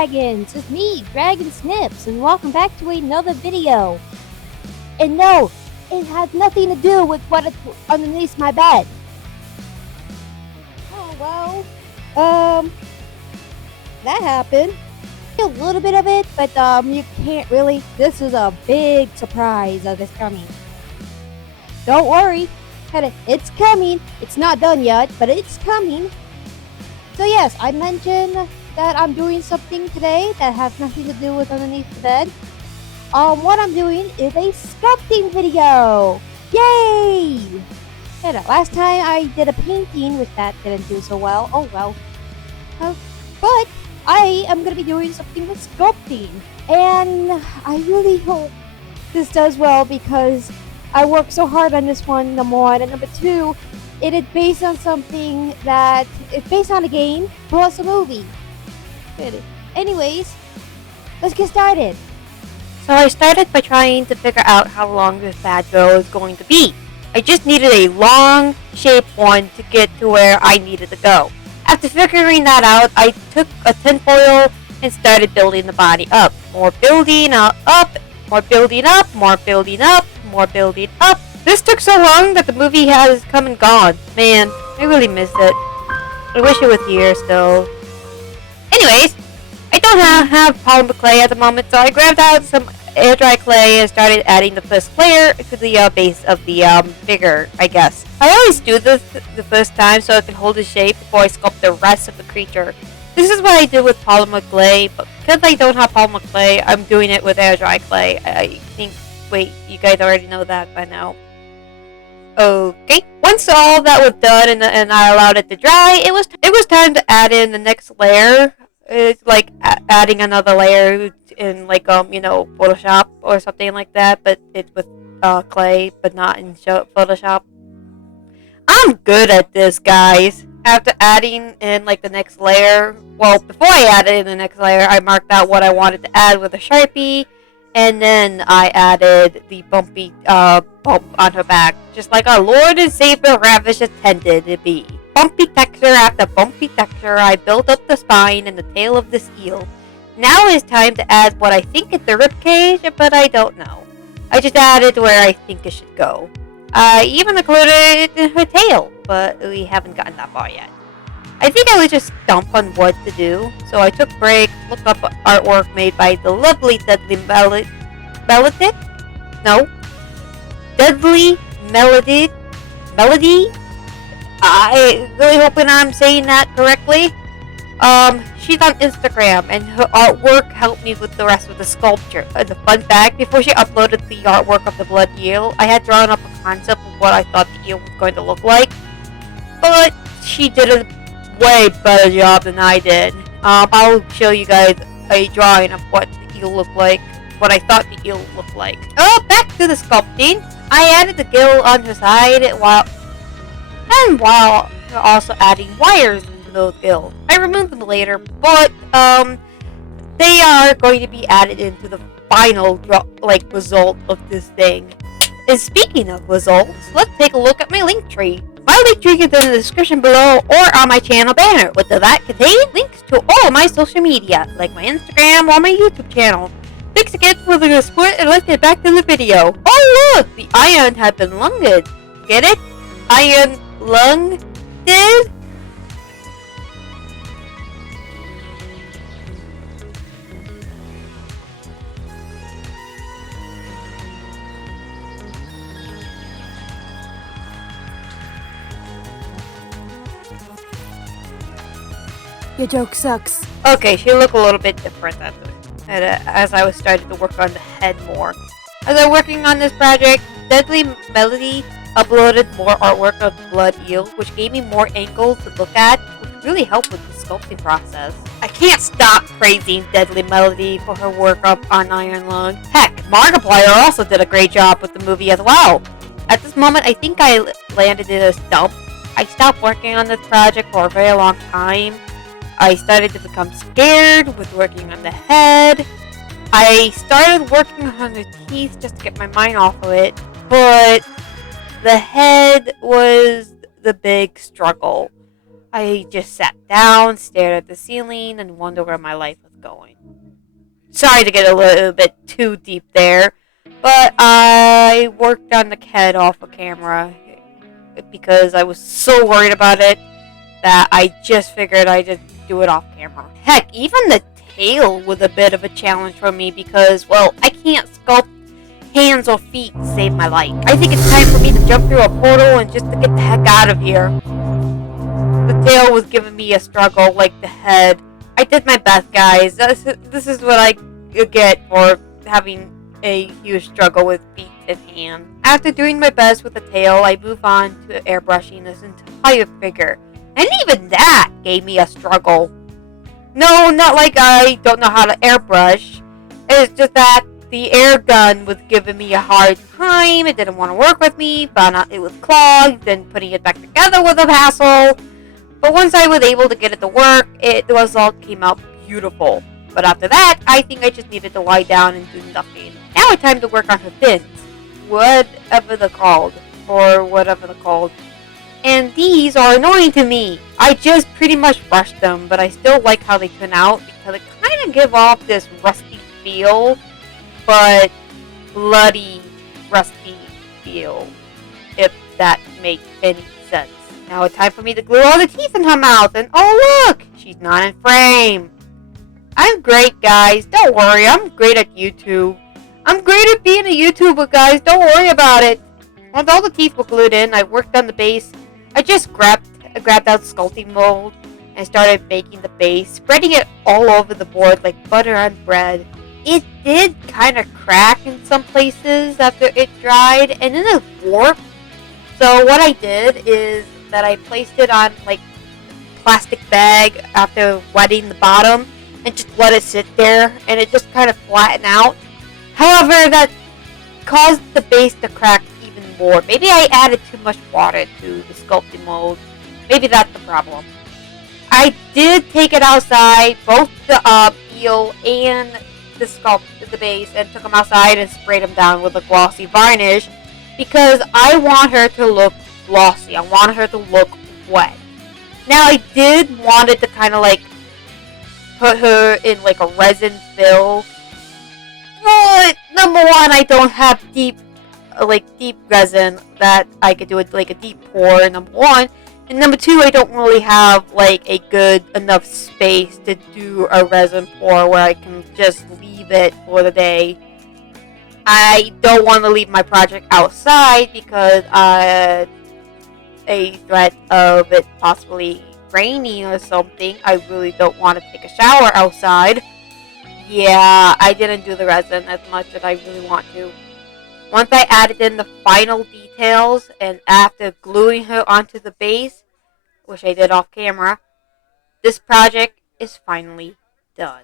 dragons! It's me, DragonSnips, and welcome back to another video. And no, it has nothing to do with what's underneath my bed. Oh well, that happened. A little bit of it, but you can't really. This is a big surprise that's coming. Don't worry, it's coming. It's not done yet, but it's coming. So yes, I mentioned that I'm doing something today that has nothing to do with underneath the bed. What I'm doing is a sculpting video. Yay! And last time I did a painting, which that didn't do so well. Oh well. But I am going to be doing something with sculpting. And I really hope this does well because I worked so hard on this one, number one. And number two, it is based on something that it's based on a game plus a movie. Anyways, let's get started. So I started by trying to figure out how long this bad girl is going to be. I just needed a long shaped one to get to where I needed to go. After figuring that out, I took a tinfoil and started building the body up. More building up, more building up, more building up, more building up. This took so long that the movie has come and gone. Man, I really missed it. I wish it was here still. Anyways, I don't have polymer clay at the moment, so I grabbed out some air dry clay and started adding the first layer to the base of the figure, I guess. I always do this the first time so I can hold the shape before I sculpt the rest of the creature. This is what I did with polymer clay, but because I don't have polymer clay, I'm doing it with air dry clay. I think, wait, you guys already know that by now. Okay, once all that was done and I allowed it to dry, it was time to add in the next layer. It's like adding another layer in Photoshop or something like that, but it's with clay, but not in Photoshop. I'm good at this, guys. After adding in the next layer, well, before I added in the next layer, I marked out what I wanted to add with a Sharpie, and then I added the bumpy bump on her back, just like our Lord and Savior Ravish intended to be. Bumpy texture after bumpy texture, I built up the spine and the tail of this eel. Now it's time to add what I think is the ribcage, but I don't know. I just added where I think it should go. I even included it in her tail, but we haven't gotten that far yet. I think I would just stump on what to do, so I took a break, looked up artwork made by the lovely Deadly Melody. I really hoping I'm saying that correctly. She's on Instagram, and her artwork helped me with the rest of the sculpture. The fun fact, before she uploaded the artwork of the blood eel, I had drawn up a concept of what I thought the eel was going to look like, but she did a way better job than I did. I'll show you guys a drawing of what the eel looked like, what I thought the eel looked like. Oh, back to the sculpting. I added the gill on her side while also adding wires to those gills. I removed them later, but they are going to be added into the final result of this thing. And speaking of results, let's take a look at my link tree. My link tree is in the description below or on my channel banner, which that contains links to all of my social media, like my Instagram or my YouTube channel. Thanks again for the support, and let's get back to the video. Oh look, the iron has been lunged. Get it? Iron lunged? Your joke sucks. Okay, she looked a little bit different as I was starting to work on the head more. As I was working on this project, Deadly Melody uploaded more artwork of the blood eel, which gave me more angles to look at, which really helped with the sculpting process. I can't stop praising Deadly Melody for her work on Iron Lung. Heck, Markiplier also did a great job with the movie as well. At this moment, I think I landed in a stump. I stopped working on this project for a very long time. I started to become scared with working on the head. I started working on the teeth just to get my mind off of it, but the head was the big struggle. I just sat down, stared at the ceiling, and wondered where my life was going. Sorry to get a little bit too deep there, but I worked on the head off of camera because I was so worried about it that I just figured I'd just do it off camera. Heck, even the tail was a bit of a challenge for me because, well, I can't sculpt hands or feet to save my life. I think it's time for me to jump through a portal and just to get the heck out of here. The tail was giving me a struggle like the head. I did my best, guys. This is what I get for having a huge struggle with feet and hands. After doing my best with the tail, I move on to airbrushing this entire figure. And even that gave me a struggle. No, not like I don't know how to airbrush. It's just that the air gun was giving me a hard time. It didn't want to work with me. Found out it was clogged. Then putting it back together was a hassle. But once I was able to get it to work, the result came out beautiful. But after that, I think I just needed to lie down and do nothing. Now it's time to work on her fins. Whatever they're called. Or whatever they're called. And these are annoying to me. I just pretty much brushed them, but I still like how they turn out because it kind of give off this rusty feel, but bloody rusty feel, if that makes any sense. Now it's time for me to glue all the teeth in her mouth, and oh look, she's not in frame. I'm great, guys. Don't worry, I'm great at YouTube. I'm great at being a YouTuber, guys. Don't worry about it. Once all the teeth were glued in, I worked on the base. I just grabbed out sculpting mold and started making the base, spreading it all over the board like butter on bread. It did kind of crack in some places after it dried, and then it warped. So what I did is that I placed it on like plastic bag after wetting the bottom and just let it sit there, and it just kind of flattened out. However, that caused the base to crack even more. Maybe I added too much water to the sculpting mold. Maybe that's the problem. I did take it outside, both the eel and the sculpt, the base, and took them outside and sprayed them down with a glossy varnish because I want her to look glossy. I want her to look wet. Now I did want it to kind of like put her in like a resin fill. But number one, I don't have deep resin that I could do it like a deep pour, number one. And number two, I don't really have like a good enough space to do a resin pour where I can just leave it for the day. I don't want to leave my project outside because a threat of it possibly raining or something. I really don't want to take a shower outside. Yeah, I didn't do the resin as much as I really want to. Once I added in the final details and after gluing her onto the base, which I did off camera, this project is finally done.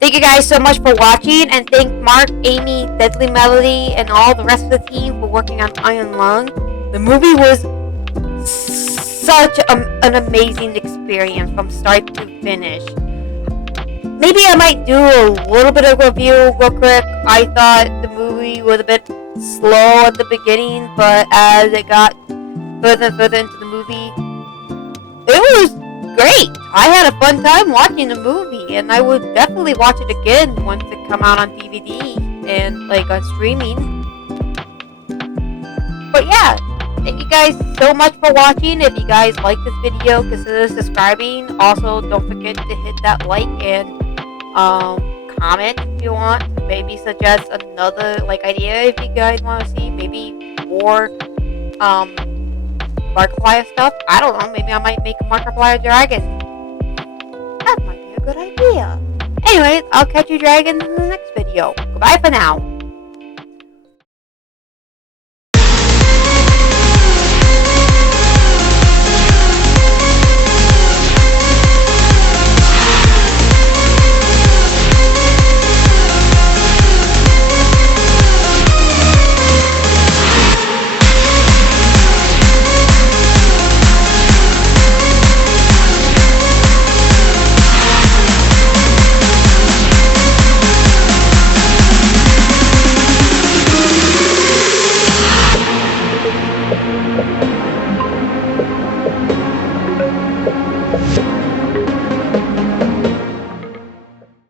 Thank you guys so much for watching, and thank Mark, Amy, Deadly Melody, and all the rest of the team for working on Iron Lung. The movie was such an amazing experience from start to finish. Maybe I might do a little bit of review real quick. I thought the movie was a bit slow at the beginning, but as it got further and further into the movie, it was great. I had a fun time watching the movie, and I would definitely watch it again once it come out on DVD and like on streaming. But yeah, thank you guys so much for watching. If you guys like this video, consider subscribing. Also, don't forget to hit that like and comment if you want. Maybe suggest another like idea if you guys want to see. Maybe more Markiplier stuff. I don't know. Maybe I might make a Markiplier dragon. That might be a good idea. Anyways, I'll catch you dragons in the next video. Goodbye for now.